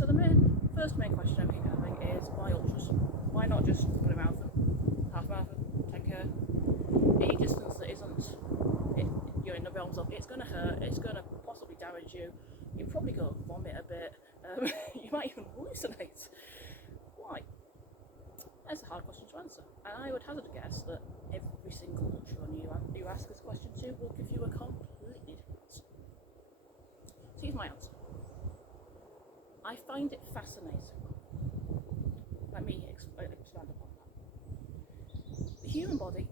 So the first main question I keep having is why ultras? Why not just run a marathon, half marathon, 10k, any distance that isn't, you're in the realms of it's going to hurt, it's going to possibly damage you, you're probably going to vomit a bit, you might even hallucinate. Why? That's a hard question to answer, and I would hazard a guess that every single ultra you ask this question to will give you a completely different answer. So here's my answer. I find it fascinating. Let me expand upon that. The human body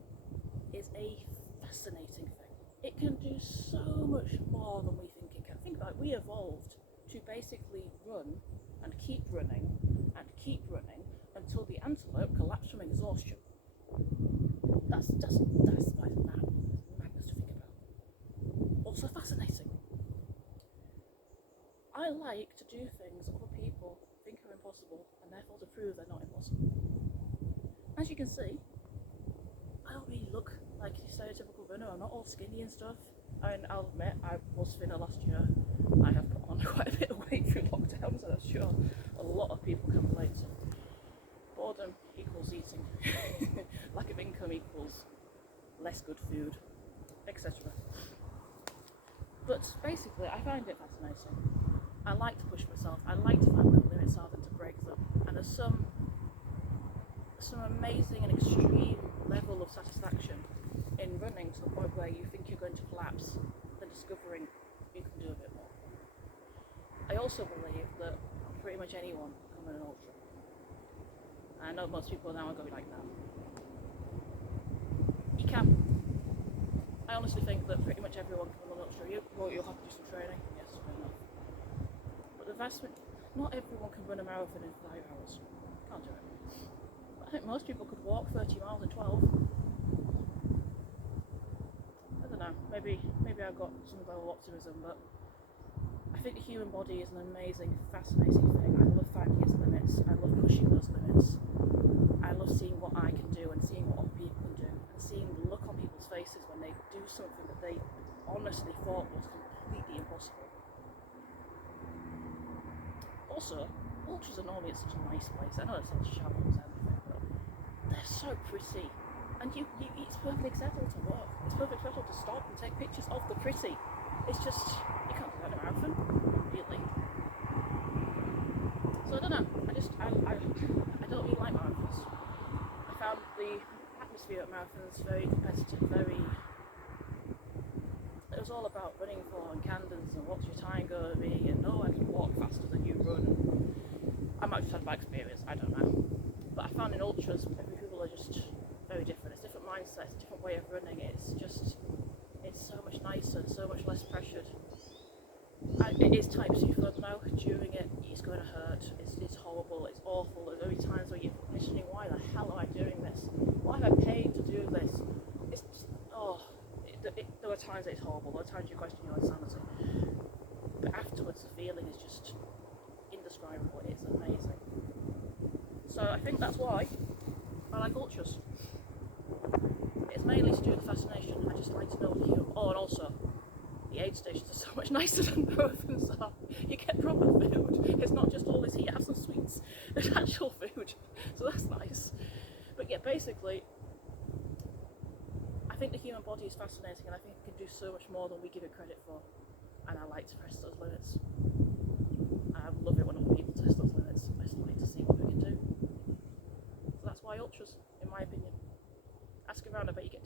is a fascinating thing. It can do so much more than we think it can. Think about it, we evolved to basically run and keep running until the antelope collapsed from exhaustion. That's madness to think about. Also fascinating. I like to do things other people think are impossible and therefore to prove they're not impossible. As you can see, I don't really look like a stereotypical runner. I'm not all skinny and stuff. I mean, I'll admit I was thinner last year. I have put on quite a bit of weight through lockdowns, and I'm sure a lot of people can relate to. Boredom equals eating. Lack of income equals less good food, etc. But basically, I find it fascinating. I like to push myself. I like to find where the limits are and to break them. And there's some amazing and extreme level of satisfaction in running to the point where you think you're going to collapse, then discovering you can do a bit more. I also believe that pretty much anyone can run an ultra. I know most people now are going like, no. You can. I honestly think that pretty much everyone can run an ultra. You'll have to do some training, yes, fair enough. But not everyone can run a marathon in 5 hours. Can't do it. I think most people could walk 30 miles in 12. I don't know, maybe I've got some level of optimism, but I think the human body is an amazing, fascinating thing. I love finding its limits, I love pushing those limits. I love seeing what I can do and seeing what other people can do, and seeing the look on people's faces when they do something that they honestly thought was completely impossible. Also, ultras are normally at such a nice place. I know it's all shallow and everything, but they're so pretty. And it's perfectly acceptable to walk. It's perfectly acceptable to stop and take pictures of the pretty. It's just, you can't do that in a marathon, really. So I don't know. I don't really like marathons. I found the atmosphere at marathons very competitive, it was all about running for and candles and what's your time going to be, and no, I can walk faster than you run. I might just have bad experience, I don't know. But I found in ultras, every people are just very different. It's different mindsets, different way of running. It's so much nicer, so much less pressured. It is type 2 fun now. During it, it's going to hurt. It's horrible. It's awful. There's only times where you're questioning, why the hell am I doing this? Why have I paid to do this? It's just, there are times that it's horrible. There are times you question your insanity. But afterwards, the feeling is just indescribable. It's amazing. So I think that's why I like ultras. It's mainly to do with the fascination. I just like to know the human. Oh, and also, the aid stations are so much nicer than marathons are. You get proper food. It's not just all this here, have some sweets. There's actual food. So that's nice. But yeah, basically, I think the human body is fascinating, and I think it can do so much more than we give it credit for. And I like to press those limits. I love it when other people test those limits. I just like to see what we can do. So that's why ultras, in my opinion. Ask around, I bet you get